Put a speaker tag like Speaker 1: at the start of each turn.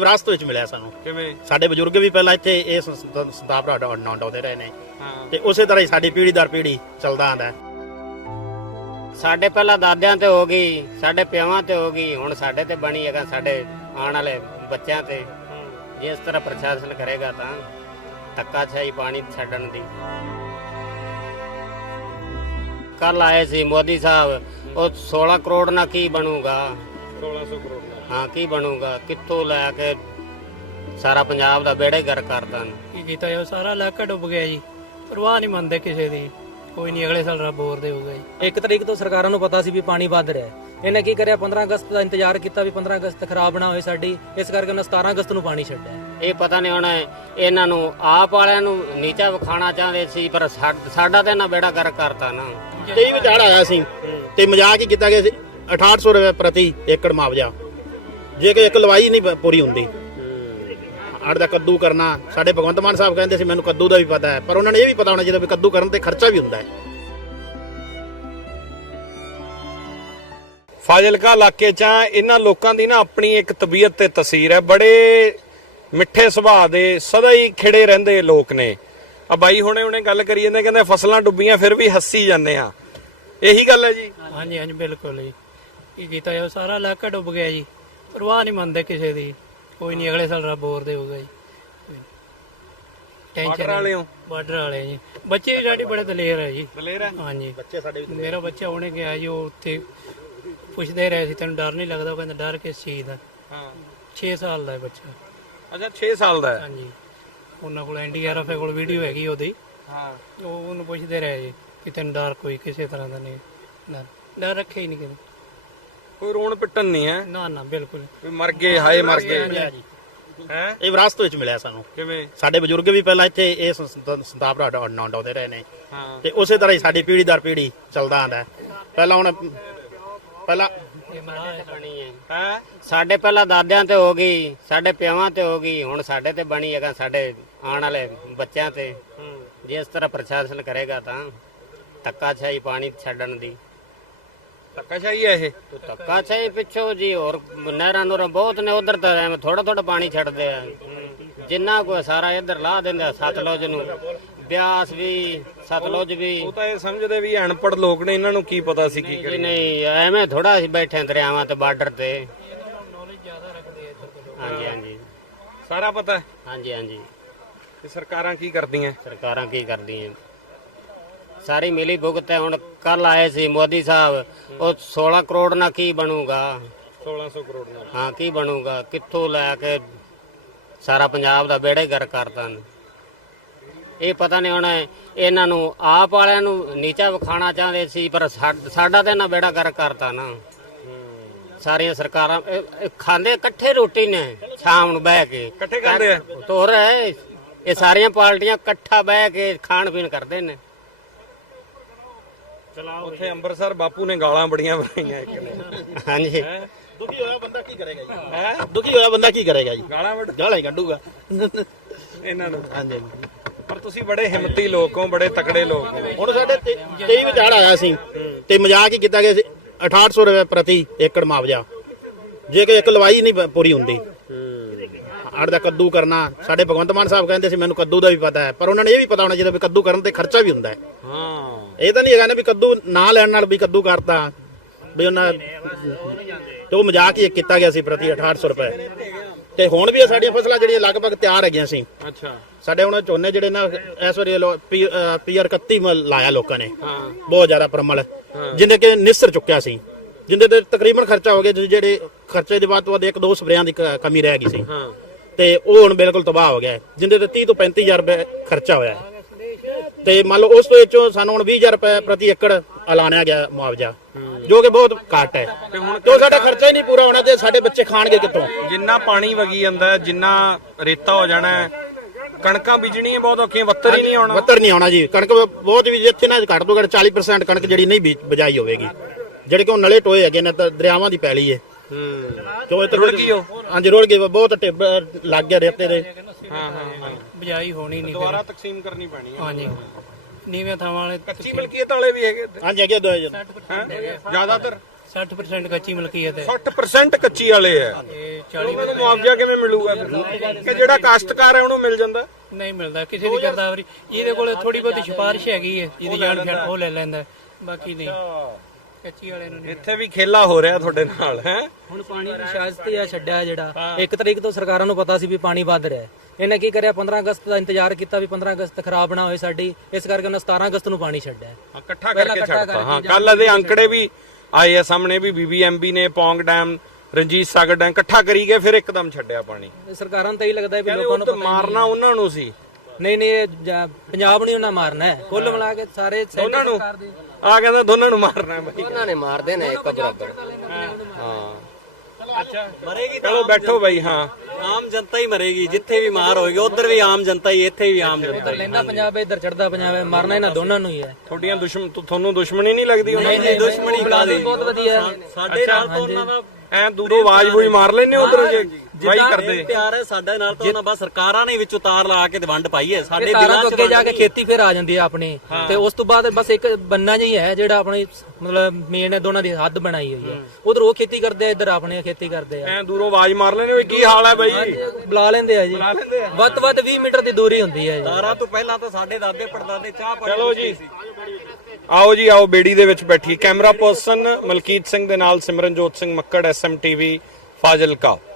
Speaker 1: ਵਿਰਾਸਤ ਵਿੱਚ ਮਿਲਿਆ ਸਾਨੂੰ।
Speaker 2: ਕਿਵੇਂ?
Speaker 1: ਸਾਡੇ ਬਜ਼ੁਰਗ ਵੀ ਪਹਿਲਾਂ ਇੱਥੇ ਇਹ ਸੰਸਥਾਪ ਹੰਡਾਉਂਦੇ ਰਹੇ ਨੇ ਤੇ ਉਸੇ ਤਰ੍ਹਾਂ ਹੀ ਸਾਡੀ ਪੀੜ੍ਹੀ ਦਰ ਪੀੜ੍ਹੀ ਚੱਲਦਾ ਆਂਦਾ।
Speaker 3: ਸਾਡੇ ਪਹਿਲਾਂ ਦਾਦਿਆਂ ਤੇ ਹੋ ਗਈ, ਸਾਡੇ ਪਿਆਵਾਂ ਤੇ ਹੋ ਗਈ, ਹੁਣ ਸਾਡੇ ਤੇ ਬਣੀ ਹੈਗਾ, ਸਾਡੇ ਆਉਣ ਵਾਲੇ ਬੱਚਿਆਂ ਤੇ। ਇਸ ਤਰ੍ਹਾਂ ਪ੍ਰਸ਼ਾਸਨ ਕਰੇਗਾ ਤਾਂ ਧੱਕਾਸ਼ਾਹੀ ਪਾਣੀ ਛੱਡਣ ਦੀ। ਕੱਲ ਆਏ ਸੀ ਮੋਦੀ ਸਾਹਿਬ, ਉਹ 16 ਕਰੋੜ ਨਾਲ ਕੀ ਬਣੂਗਾ?
Speaker 2: 1600 ਕਰੋੜ
Speaker 3: ਹਾਂ ਕੀ ਬਣੂਗਾ? ਕਿੱਥੋਂ ਲੈ ਕੇ ਸਾਰਾ ਪੰਜਾਬ ਦਾ ਬੇੜਾ ਹੀ ਗਰ ਕਰਤਾ।
Speaker 4: ਕੀ ਕੀਤਾ ਉਹ ਸਾਰਾ ਇਲਾਕਾ ਡੁੱਬ ਗਿਆ ਜੀ। ਪਰਵਾਹ ਨਹੀਂ ਮੰਨਦੇ ਕਿਸੇ ਦੀ। ਕੋਈ ਨਹੀਂ, ਅਗਲੇ ਸਾਲ ਰੱਬ ਹੋਰ ਦੇਊਗਾ ਜੀ।
Speaker 5: 1 ਤਰੀਕ ਤੋਂ ਸਰਕਾਰਾਂ ਨੂੰ ਪਤਾ ਸੀ ਵੀ ਪਾਣੀ ਵੱਧ ਰਿਹਾ। ਇਹਨੇ ਕੀ ਕਰਿਆ, 15 ਅਗਸਤ ਦਾ ਇੰਤਜ਼ਾਰ ਕੀਤਾ ਵੀ 15 ਅਗਸਤ ਖਰਾਬ ਨਾ ਹੋਏ ਸਾਡੀ, ਇਸ ਕਰਕੇ ਉਹਨੇ 17 ਅਗਸਤ ਨੂੰ ਪਾਣੀ ਛੱਡਿਆ।
Speaker 3: ਇਹ ਪਤਾ ਨਹੀਂ ਹੁਣ ਇਹਨਾਂ ਨੂੰ ਆਪ ਵਾਲਿਆਂ ਨੂੰ ਨੀਚਾ ਵਿਖਾਣਾ ਚਾਹੁੰਦੇ ਸੀ, ਪਰ ਸਾਡਾ ਤੇ ਨਾ ਬੇੜਾ ਗਰ ਕਰਤਾ ਨਾ।
Speaker 1: 23 ਵਿੱਚ ਹੜ੍ਹ ਆਇਆ ਸੀ ਤੇ ਮਜ਼ਾਕ ਹੀ ਕੀਤਾ ਗਿਆ ਸੀ 6800 ਰੁਪਏ ਪ੍ਰਤੀ ਏਕੜ ਮੁਆਵਜ਼ਾ, ਜੇ ਕਿ ਇੱਕ ਲਵਾਈ ਨਹੀਂ ਪੂਰੀ ਹੁੰਦੀ। ਹੜ੍ਹ ਦਾ ਕੱਦੂ ਕਰਨਾ, ਸਾਡੇ ਭਗਵੰਤ ਮਾਨ ਸਾਹਿਬ ਕਹਿੰਦੇ ਸੀ ਮੈਨੂੰ ਕੱਦੂ ਦਾ ਵੀ ਪਤਾ ਹੈ, ਪਰ ਉਹਨਾਂ ਨੇ ਇਹ ਵੀ ਪਤਾ ਹੋਣਾ ਚਾਹੀਦਾ ਵੀ ਕੱਦੂ ਕਰਨ ਤੇ ਖਰਚਾ ਵੀ ਹੁੰਦਾ ਹੈ।
Speaker 2: ਫਾਜ਼ਿਲਕਾ ਇਲਾਕੇ 'ਚ ਇਹਨਾਂ ਲੋਕਾਂ ਦੀ ਨਾ ਆਪਣੀ ਇੱਕ ਤਬੀਅਤ ਤੇ ਤਸੀਰ ਹੈ। ਬੜੇ ਮਿੱਠੇ ਸੁਭਾਅ ਦੇ, ਸਦਾ ਹੀ ਖਿੜੇ ਰਹਿੰਦੇ ਲੋਕ ਨੇ। ਆ ਬਾਈ ਹੁਣੇ ਗੱਲ ਕਰੀ ਜਾਂਦੇ, ਕਹਿੰਦੇ ਫਸਲਾਂ ਡੁੱਬੀਆਂ ਫਿਰ ਵੀ ਹੱਸੀ ਜਾਂਦੇ ਆ। ਇਹੀ ਗੱਲ ਹੈ ਜੀ?
Speaker 4: ਹਾਂਜੀ ਹਾਂਜੀ ਬਿਲਕੁਲ ਜੀ। ਕੀ ਕੀਤਾ ਉਹ ਸਾਰਾ ਇਲਾਕਾ ਡੁੱਬ ਗਿਆ ਜੀ। ਪਰਵਾਹ ਨਹੀਂ ਮੰਨਦੇ ਕਿਸੇ ਦੀ। ਕੋਈ ਨਹੀਂ, ਅਗਲੇ ਸਾਲ ਰੱਬ ਹੋਰ ਦੇਊਗਾ ਜੀ।
Speaker 2: ਬਾਰਡਰ ਵਾਲੇ ਹੋ?
Speaker 4: ਬਾਰਡਰ ਵਾਲੇ ਜੀ। ਬੱਚੇ ਵੀ ਸਾਡੇ ਬੜੇ ਦਲੇਰ ਹੈ ਜੀ।
Speaker 2: ਦਲੇਰ ਹੈ?
Speaker 4: ਹਾਂਜੀ,
Speaker 1: ਬੱਚੇ ਸਾਡੇ
Speaker 4: ਮੇਰਾ ਬੱਚਾ ਹੁਣੇ ਗਿਆ ਜੀ। ਉਹ ਉੱਥੇ ਪੁੱਛਦੇ ਰਹੇ ਸੀ ਤੈਨੂੰ ਡਰ ਨਹੀਂ ਲੱਗਦਾ? ਉਹ ਕਹਿੰਦਾ ਡਰ ਕਿਸ ਚੀਜ਼ ਦਾ?
Speaker 2: ਹਾਂ,
Speaker 4: 6 ਸਾਲ ਦਾ ਹੈ ਬੱਚਾ।
Speaker 2: ਅੱਛਾ 6 ਸਾਲ ਦਾ ਹੈ।
Speaker 4: ਹਾਂਜੀ, ਉਹਨਾਂ ਕੋਲ NDRF ਕੋਲ ਵੀਡੀਓ ਹੈਗੀ ਉਹਦੀ।
Speaker 2: ਹਾਂ,
Speaker 4: ਉਹ ਉਹਨੂੰ ਪੁੱਛਦੇ ਰਹੇ ਜੀ ਕਿ ਤੈਨੂੰ ਡਰ ਕੋਈ ਕਿਸੇ ਤਰ੍ਹਾਂ ਦਾ ਨਹੀਂ? ਡਰ ਰੱਖਿਆ ਹੀ ਨਹੀਂ ਕਿਤੇ।
Speaker 2: ਕੋਈ ਰੋਣ ਪਿੱਟਣ ਨਹੀਂ ਹੈ?
Speaker 4: ਨਾ ਨਾ ਬਿਲਕੁਲ।
Speaker 2: ਵੀ ਮਰ ਗਏ, ਹਾਏ ਮਰ ਗਏ ਹੈ।
Speaker 1: ਇਹ ਵਿਰਾਸਤ ਵਿੱਚ ਮਿਲਿਆ ਸਾਨੂੰ।
Speaker 2: ਕਿਵੇਂ?
Speaker 1: ਸਾਡੇ ਬਜ਼ੁਰਗ ਵੀ ਪਹਿਲਾਂ ਇੱਥੇ ਇਹ ਸੰਸਥਾਪ ਹੰਡਾਉਂਦੇ ਰਹੇ ਨੇ
Speaker 2: ਹਾਂ,
Speaker 1: ਤੇ ਉਸੇ ਤਰ੍ਹਾਂ ਹੀ ਸਾਡੀ ਪੀੜ੍ਹੀ ਦਰ ਪੀੜ੍ਹੀ ਚੱਲਦਾ ਆਂਦਾ। ਪਹਿਲਾਂ
Speaker 3: ਬਣੀ ਹੈ
Speaker 2: ਹੈ
Speaker 3: ਸਾਡੇ ਪਹਿਲਾਂ ਦਾਦਿਆਂ ਤੇ ਹੋ ਗਈ, ਸਾਡੇ ਪਿਆਵਾਂ ਤੇ ਹੋ ਗਈ, ਹੁਣ ਸਾਡੇ ਤੇ ਬਣੀ ਹੈਗਾ, ਸਾਡੇ ਆਉਣ ਵਾਲੇ ਬੱਚਿਆਂ ਤੇ। ਜਿਸ ਤਰ੍ਹਾਂ ਪ੍ਰਸ਼ਾਸਨ ਕਰੇਗਾ ਤਾਂ ਧੱਕਾਸ਼ਾਹੀ ਪਾਣੀ ਛੱਡਣ ਦੀ।
Speaker 2: ਧੱਕਾਸ਼ਾਹੀ ਹੈ ਇਹ?
Speaker 3: ਧੱਕਾਸ਼ਾਹੀ ਪਿੱਛੋਂ ਜੀ, ਹੋਰ ਨਹਿਰਾਂ ਨੂਰਾਂ ਬਹੁਤ ਨੇ, ਉਧਰ ਤਾਂ ਐਵੇਂ ਥੋੜਾ ਪਾਣੀ ਛੱਡਦੇ ਆ। ਜਿੰਨਾ ਕੋ ਸਾਰਾ ਇੱਧਰ ਲਾ ਦਿੰਦੇ ਆ, ਸਤਲੁਜ ਨੂੰ, ਬਿਆਸ ਵੀ, ਸਤਲੁਜ ਵੀ।
Speaker 2: ਉਹ ਤਾਂ ਇਹ ਸਮਝਦੇ ਵੀ ਅਨਪੜ੍ਹ ਲੋਕ ਨੇ, ਇਹਨਾਂ ਨੂੰ ਕੀ ਪਤਾ ਸੀ ਕੀ ਕਰੀ।
Speaker 3: ਨਹੀਂ ਐਵੇਂ ਥੋੜਾ ਅਸੀਂ ਬੈਠੇ ਦਰਿਆਵਾਂ ਤੇ ਬਾਰਡਰ ਤੇ। ਹਾਂਜੀ ਹਾਂਜੀ
Speaker 2: ਸਾਰਾ ਪਤਾ ਹੈ।
Speaker 3: ਹਾਂਜੀ ਹਾਂਜੀ।
Speaker 2: ਤੇ ਸਰਕਾਰਾਂ ਕੀ ਕਰਦੀਆਂ?
Speaker 3: ਸਰਕਾਰਾਂ ਕੀ ਕਰਦੀਆਂ, ਸਾਰੀ ਮਿਲੀ ਭੁਗਤ ਹੈ। ਹੁਣ ਕੱਲ ਆਏ ਸੀ ਮੋਦੀ ਸਾਹਿਬ, ਉਹ 16 ਕਰੋੜ ਨਾਲ ਕੀ ਬਣੂਗਾ?
Speaker 2: 1600 ਕਰੋੜ ਨਾਲ
Speaker 3: ਹਾਂ ਕੀ ਬਣੂਗਾ? ਕਿੱਥੋਂ ਲੈ ਕੇ ਸਾਰਾ ਪੰਜਾਬ ਦਾ ਬੇੜਾ ਹੀ ਗਰ ਕਰਤਾ। ਇਹ ਪਤਾ ਨਹੀਂ ਹੁਣ ਇਹਨਾਂ ਨੂੰ ਆਪ ਵਾਲਿਆਂ ਨੂੰ ਨੀਚਾ ਵਿਖਾਣਾ ਚਾਹੁੰਦੇ ਸੀ, ਪਰ ਸਾਡਾ ਤੇ ਨਾ ਬੇੜਾ ਗਰ ਕਰਤਾ ਨਾ। ਸਾਰੀਆਂ ਸਰਕਾਰਾਂ ਖਾਂਦੇ ਇਕੱਠੇ ਰੋਟੀ ਨੇ, ਸ਼ਾਮ ਨੂੰ ਬਹਿ ਕੇ
Speaker 2: ਇਕੱਠੇ ਕਰਦੇ ਆ
Speaker 3: ਤੋਰ ਹੈ। ਇਹ ਸਾਰੀਆਂ ਪਾਰਟੀਆਂ ਇਕੱਠਾ ਬਹਿ ਕੇ ਖਾਣ ਪੀਣ ਕਰਦੇ ਨੇ।
Speaker 2: ਉੱਥੇ ਅੰਮ੍ਰਿਤਸਰ ਬਾਪੂ ਨੇ ਗਾਲਾਂ ਬੜੀਆਂ ਬਣਾਈਆਂ ਇੱਕ ਨੇ।
Speaker 3: ਹਾਂਜੀ,
Speaker 1: ਦੁਖੀ ਹੋਇਆ ਬੰਦਾ ਕੀ ਕਰੇਗਾ ਜੀ? ਹੈ ਦੁਖੀ ਹੋਇਆ ਬੰਦਾ ਕੀ ਕਰੇਗਾ ਜੀ? ਗਾਲਾਂ ਹੀ ਕੱਢੂਗਾ
Speaker 2: ਇਹਨਾਂ ਨੂੰ।
Speaker 1: ਹਾਂਜੀ,
Speaker 2: ਪਰ ਤੁਸੀਂ ਬੜੇ ਹਿੰਮਤੀ ਲੋਕ ਹੋ, ਬੜੇ ਤਕੜੇ ਲੋਕ ਹੋ।
Speaker 1: ਹੁਣ ਸਾਡੇ 23 ਵਿੱਚ ਹੜ੍ਹ ਆਇਆ ਸੀ ਤੇ ਮਜ਼ਾਕ ਹੀ ਕੀਤਾ ਗਿਆ ਸੀ 6800 ਰੁਪਏ ਪ੍ਰਤੀ ਏਕੜ ਮੁਆਵਜ਼ਾ, ਜੇ ਕਿ ਇੱਕ ਲਵਾਈ ਨਹੀਂ ਪੂਰੀ ਹੁੰਦੀ। ਹੜ੍ਹ ਦਾ ਕੱਦੂ ਕਰਨਾ, ਸਾਡੇ ਭਗਵੰਤ ਮਾਨ ਸਾਹਿਬ ਕਹਿੰਦੇ ਸੀ ਮੈਨੂੰ ਕੱਦੂ ਦਾ ਵੀ ਪਤਾ ਹੈ, ਪਰ ਉਹਨਾਂ ਨੇ ਇਹ ਵੀ ਪਤਾ ਹੋਣਾ ਚਾਹੀਦਾ ਵੀ ਕੱਦੂ ਕਰਨ ਤੇ ਖਰਚਾ ਵੀ ਹੁੰਦਾ ਹੈ।
Speaker 2: ਹਾਂ,
Speaker 1: ਇਹ ਤਾਂ ਨਹੀਂ ਹੈਗਾ ਨਾ ਵੀ ਕੱਦੂ ਨਾ ਲੈਣ ਨਾਲ ਵੀ ਕੱਦੂ ਕਰਤਾ ਵੀ ਉਹਨਾਂ ਤੇ ਉਹ ਮਜ਼ਾਕ ਹੀ ਕੀਤਾ ਗਿਆ ਸੀ ਪ੍ਰਤੀ 6800 ਰੁਪਏ। ਤੇ ਹੁਣ ਵੀ ਸਾਡੀਆਂ ਫਸਲਾਂ ਜਿਹੜੀਆਂ ਲਗਭਗ ਤਿਆਰ ਹੈਗੀਆਂ ਸੀ।
Speaker 2: ਅੱਛਾ,
Speaker 1: ਸਾਡੇ ਹੁਣ ਝੋਨੇ ਜਿਹੜੇ ਨਾ ਇਸ ਵਾਰੀ PR 31 ਲਾਇਆ ਲੋਕਾਂ ਨੇ,
Speaker 2: ਹਾਂ,
Speaker 1: ਬਹੁਤ ਜ਼ਿਆਦਾ ਪਰਮਲ, ਜਿੰਦੇ ਕਿ ਨਿਸਰ ਚੁੱਕਿਆ ਸੀ, ਜਿੰਦੇ ਤੇ ਤਕਰੀਬਨ ਖਰਚਾ ਹੋ ਗਿਆ। ਜਿਹੜੇ ਖਰਚੇ ਦੇ ਬਾਅਦ ਤੋਂ ਬਾਅਦ 1-2 ਸਪਰੇਆਂ ਦੀ ਕਮੀ ਰਹਿ ਗਈ ਸੀ
Speaker 2: ਹਾਂ,
Speaker 1: ਤੇ ਉਹ ਹੁਣ ਬਿਲਕੁਲ ਤਬਾਹ ਹੋ ਗਿਆ, ਜਿੰਦੇ ਤੇ 30 ਤੋਂ 35 ਹਜ਼ਾਰ ਰੁਪਏ ਖਰਚਾ ਹੋਇਆ ਤੇ ਮੰਨ ਲਓ ਉਸ ਵਿੱਚੋਂ ਸਾਨੂੰ ਹੁਣ 20,000 ਰੁਪਏ ਪ੍ਰਤੀ ਏਕੜ ਐਲਾਨਿਆ ਗਿਆ ਮੁਆਵਜ਼ਾ, ਜੋ ਕਿ ਬਹੁਤ ਘੱਟ ਹੈ। ਤੇ ਸਾਡਾ ਖਰਚਾ ਹੀ ਨਹੀਂ ਪੂਰਾ ਹੋਣਾ ਤੇ ਸਾਡੇ ਬੱਚੇ ਖਾਣਗੇ ਕਿੱਥੋਂ?
Speaker 2: ਜਿੰਨਾ ਪਾਣੀ ਵਗੀ ਜਾਂਦਾ, ਜਿੰਨਾ ਰੇਤਾ ਹੋ ਜਾਣਾ, ਕਣਕਾਂ ਬੀਜਣੀਆਂ ਬਹੁਤ ਔਖੀਆਂ, ਵੱਤਰ ਹੀ ਨਹੀਂ ਆਉਣਾ।
Speaker 1: ਵੱਤਰ ਨਹੀਂ ਆਉਣਾ ਜੀ। ਕਣਕ ਬਹੁਤ ਵੀ ਇੱਥੇ ਨਾ ਘੱਟ ਤੋਂ ਘੱਟ 40% ਕਣਕ ਜਿਹੜੀ ਨਹੀਂ ਬਜਾਈ ਹੋਵੇਗੀ, ਜਿਹੜੇ ਕਿ ਉਹ ਨਲੇ ਟੋਏ ਹੈਗੇ ਨੇ, ਤਾਂ ਦਰਿਆਵਾਂ ਦੀ ਪੈਲੀ ਹੈ।
Speaker 2: ਰੁੜ ਗਈ ਉਹ?
Speaker 1: ਹਾਂਜੀ ਰੁੜ ਗਈ, ਬਹੁਤ ਟਿੱਬ ਲੱਗ ਗਿਆ ਰੇਤੇ ਦੇ।
Speaker 2: ਹਾਂ ਹਾਂ ਹਾਂ,
Speaker 4: ਬਜਾਈ ਹੋਣੀ ਨਹੀਂ,
Speaker 2: ਦੁਬਾਰਾ ਤਕਸੀਮ ਕਰਨੀ ਪੈਣੀ ਹੈ।
Speaker 4: ਹਾਂਜੀ, ਨੀਵੇਂ ਥਾਵਾਂ ਵਾਲੇ
Speaker 2: ਕੱਚੀ ਮਲਕੀਅਤ ਵਾਲੇ ਵੀ ਹੈਗੇ
Speaker 1: ਹਾਂਜੀ ਹੈਗੇ 2000
Speaker 2: ਜ਼ਿਆਦਾਤਰ
Speaker 4: 60% ਕੱਚੀ ਮਲਕੀਅਤ ਹੈ
Speaker 2: 60% ਕੱਚੀ ਵਾਲੇ ਆ
Speaker 4: ਤੇ
Speaker 2: ਉਹਨਾਂ ਨੂੰ ਮੁਆਵਜ਼ਾ ਕਿਵੇਂ ਮਿਲੂਗਾ ਫਿਰ? ਕਿ ਜਿਹੜਾ ਕਾਸ਼ਤਕਾਰ ਹੈ ਉਹਨੂੰ ਮਿਲ ਜਾਂਦਾ?
Speaker 4: ਨਹੀਂ ਮਿਲਦਾ ਕਿਸੇ ਦੀ ਗਿਰਦਾਵਰੀ। ਇਹਦੇ ਕੋਲ ਥੋੜੀ ਬਹੁਤੀ ਸਿਫਾਰਿਸ਼ ਹੈਗੀ ਹੈ, ਜਿਹਦੀ ਜਾਣ ਪਛਾਣ ਉਹ ਲੈ ਲੈਂਦਾ, ਬਾਕੀ ਨਹੀਂ ਕੱਚੀ ਵਾਲੇ ਨੂੰ ਨਹੀਂ।
Speaker 2: ਇੱਥੇ ਵੀ ਖੇਲਾ ਹੋ ਰਿਹਾ ਤੁਹਾਡੇ ਨਾਲ ਹੈ।
Speaker 5: ਹੁਣ ਪਾਣੀ ਦੀ ਸ਼ਾਇਦ ਆ ਛੱਡਿਆ ਜਿਹੜਾ 1 ਤਰੀਕ ਤੋਂ ਸਰਕਾਰਾਂ ਨੂੰ ਪਤਾ ਸੀ ਵੀ ਪਾਣੀ ਵੱਧ ਰਿਹਾ। ਇਹਨੇ ਕੀ ਕਰਿਆ 15 ਅਗਸਤ ਦਾ ਇੰਤਜ਼ਾਰ ਕੀਤਾ ਵੀ 15 ਅਗਸਤ ਖਰਾਬ ਨਾ ਹੋਏ ਸਾਡੀ, ਇਸ ਕਰਕੇ ਉਹਨੇ 17 ਅਗਸਤ ਨੂੰ ਪਾਣੀ ਛੱਡਿਆ।
Speaker 2: ਇਕੱਠਾ ਕਰਕੇ ਛੱਡਤਾ। ਹਾਂ, ਕੱਲ ਇਹਦੇ ਅੰਕੜੇ ਵੀ ਆਏ ਆ ਸਾਹਮਣੇ ਵੀ BBMB ਨੇ ਪੌਂਗ ਡੈਮ, ਰਣਜੀਤ ਸਾਗਰ ਡੈਮ ਇਕੱਠਾ ਕਰੀ ਗਏ, ਫਿਰ ਇੱਕਦਮ ਛੱਡਿਆ ਪਾਣੀ।
Speaker 5: ਸਰਕਾਰਾਂ ਨੂੰ ਤਾਂ ਇਹ ਲੱਗਦਾ ਵੀ
Speaker 2: ਕਹਿੰਦੇ
Speaker 5: ਲੋਕਾਂ ਨੂੰ
Speaker 2: ਉਹ ਤਾਂ ਮਾਰਨਾ ਉਹਨਾਂ ਨੂੰ ਸੀ।
Speaker 5: ਨਹੀਂ ਨਹੀਂ, ਇਹ ਪੰਜਾਬ ਨਹੀਂ ਉਹਨਾਂ ਮਾਰਨਾ ਹੈ, ਕੁੱਲ ਮਿਲਾ ਕੇ ਸਾਰੇ
Speaker 2: ਦੋਨਾਂ ਨੂੰ ਆ ਕਹਿੰਦਾ ਦੋਨਾਂ ਨੂੰ ਮਾਰਨਾ ਹੈ ਬਾਈ।
Speaker 3: ਉਹਨਾਂ ਨੇ ਮਾਰਦੇ ਨੇ ਇੱਕ ਬਰਾਬਰ।
Speaker 2: ਹਾਂ ਅੱਛਾ
Speaker 6: ਮਰੇਗੀ
Speaker 2: ਚਲੋ ਬੈਠੋ ਬਾਈ। ਹਾਂ
Speaker 6: ਆਮ ਜਨਤਾ ਹੀ ਮਰੇਗੀ, ਜਿੱਥੇ ਵੀ ਮਾਰ ਹੋਏਗੀ ਉਧਰ ਵੀ ਆਮ ਜਨਤਾ ਹੀ, ਇੱਥੇ ਵੀ ਆਮ ਜਨਤਾ
Speaker 5: ਉੱਧਰ ਲੈਂਦਾ ਪੰਜਾਬ ਹੈ, ਇੱਧਰ ਚੜਦਾ ਪੰਜਾਬ ਹੈ, ਮਰਨਾ ਇਹਨਾਂ ਦੋਨਾਂ ਨੂੰ ਹੀ ਹੈ।
Speaker 2: ਤੁਹਾਡੀਆਂ ਤੁਹਾਨੂੰ ਦੁਸ਼ਮਣੀ ਨਹੀਂ ਲੱਗਦੀ ਉਹਨਾਂ ਦੀ?
Speaker 6: ਦੁਸ਼ਮਣੀ ਕਾਦੀ
Speaker 5: ਬਹੁਤ ਵਧੀਆ
Speaker 6: ਸਾਡੇ ਨਾਲ ਤਾਂ ਉਹਨਾਂ ਦਾ
Speaker 2: ਐ ਦੂਰੋਂ ਆਵਾਜ਼ ਬੂਈ ਮਾਰ ਲੈਨੇ ਉਧਰ ਜੇ ਵਾਈ ਕਰਦੇ।
Speaker 6: ਪਿਆਰ ਹੈ ਸਾਡੇ ਨਾਲ ਤਾਂ ਉਹਨਾਂ ਬਸ ਸਰਕਾਰਾਂ ਨੇ ਵਿੱਚ ਉਤਾਰ ਲਾ ਕੇ ਤੇ ਵੰਡ ਪਾਈ ਹੈ ਸਾਡੇ
Speaker 5: ਤਾਰਾਂ
Speaker 6: ਦਿਲਾਂ
Speaker 5: ਤੋਂ
Speaker 6: ਚ।
Speaker 5: ਅੱਗੇ ਜਾ ਕੇ ਖੇਤੀ ਫਿਰ ਆ ਜਾਂਦੀ ਹੈ ਆਪਣੀ, ਤੇ ਉਸ ਤੋਂ ਬਾਅਦ ਬਸ ਇੱਕ ਬੰਨਾ ਜਿਹੀ ਹੈ ਜਿਹੜਾ ਆਪਣੀ ਮਤਲਬ ਮੇਨ ਦੋਨਾਂ ਦੀ ਹੱਦ ਬਣਾਈ ਹੋਈ ਹੈ। ਉਧਰ ਉਹ ਖੇਤੀ ਕਰਦੇ ਆ, ਇੱਧਰ ਆਪਣੇ ਖੇਤੀ ਕਰਦੇ ਆ।
Speaker 2: ਐ ਦੂਰੋਂ ਆਵਾਜ਼ ਮਾਰ ਲੈਨੇ ਓਏ ਕੀ ਹਾਲ ਹੈ ਬਾਈ?
Speaker 5: ਬੁਲਾ ਲੈਂਦੇ ਆ ਜੀ, ਵੱਧ ਤੋਂ ਵੱਧ 20 ਮੀਟਰ ਦੀ ਦੂਰੀ ਹੁੰਦੀ ਹੈ ਜੀ।
Speaker 6: ਤਾਰਾਂ ਤੋਂ ਪਹਿਲਾਂ ਤਾਂ ਸਾਡੇ ਦਾਦੇ ਪੜਦਾਦੇ ਚਾਹ ਪਾਣੀ
Speaker 2: ਚਲੋ ਜੀ ਆਓ ਜੀ ਆਓ, ਬੇੜੀ ਦੇ ਵਿੱਚ ਬੈਠੀ ਕੈਮਰਾ ਪਰਸਨ ਮਲਕੀਤ ਸਿੰਘ ਦੇ ਨਾਲ ਸਿਮਰਨਜੋਤ ਸਿੰਘ ਮੱਕੜ SMTV ਫਾਜ਼ਿਲਕਾ।